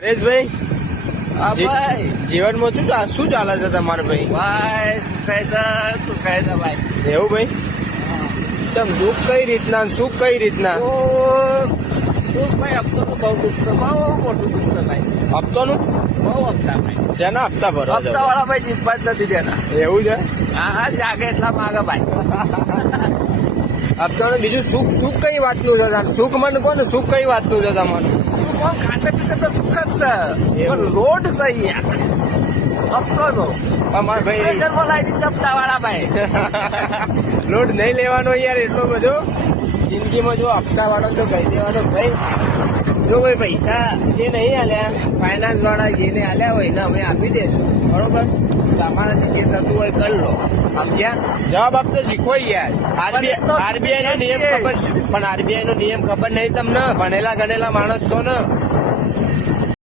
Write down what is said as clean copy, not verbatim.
હરેશભાઈ, હા ભાઈ. જીવનમાં શું ચાલે છે તમારે ભાઈ? ભાઈ શું કહે છે, તું કહે છે ભાઈ. એવું ભાઈ? તમ દુઃખ કઈ રીતના ને સુખ કઈ રીતના? તું ભાઈ હપ્તાનું બહુ દુઃખ છે, બહુ મોટું દુઃખ છે ભાઈ. હપ્તાનું? બહુ હપ્તા ભાઈ. શેના હપ્તા ભરો છો? હપ્તા વાળા ભાઈ જીતવા જ નથી દેતા. એવું છે? હા હા, જાગે એટલા માગે ભાઈ. હપ્તાનું બીજું સુખ કઈ વાતનું છે? સુખ મને કહો ને, સુખ કઈ વાતનું છે તમારું? શું કોણ ખાતે પીતે તો સુખ જ છે, પણ લોડ છે યાર હપ્તાનો. અમારે ભાઈ પ્રેશરમાં લાવી છે હપ્તા વાળા ભાઈ. લોડ નહીં લેવાનો યાર એટલો બધો. જિંદગીમાં જો હપ્તા વાળો તો કહી દેવાનો ભાઈ, જો ભાઈ પૈસા જે નહીં આલ્યા, ફાઇનાન્સ વાળા જેને આલ્યા હોય ને અમે આપી દેશું, બરોબર? તમારાથી જે થતું હોય કરી લો. સમજ્યા? જવાબ આપતો શીખો યાર. આરબીઆઈ નો નિયમ ખબર, પણ આરબીઆઈ નો નિયમ ખબર નહીં તમને? ભણેલા ગણેલા માણસ છો ને.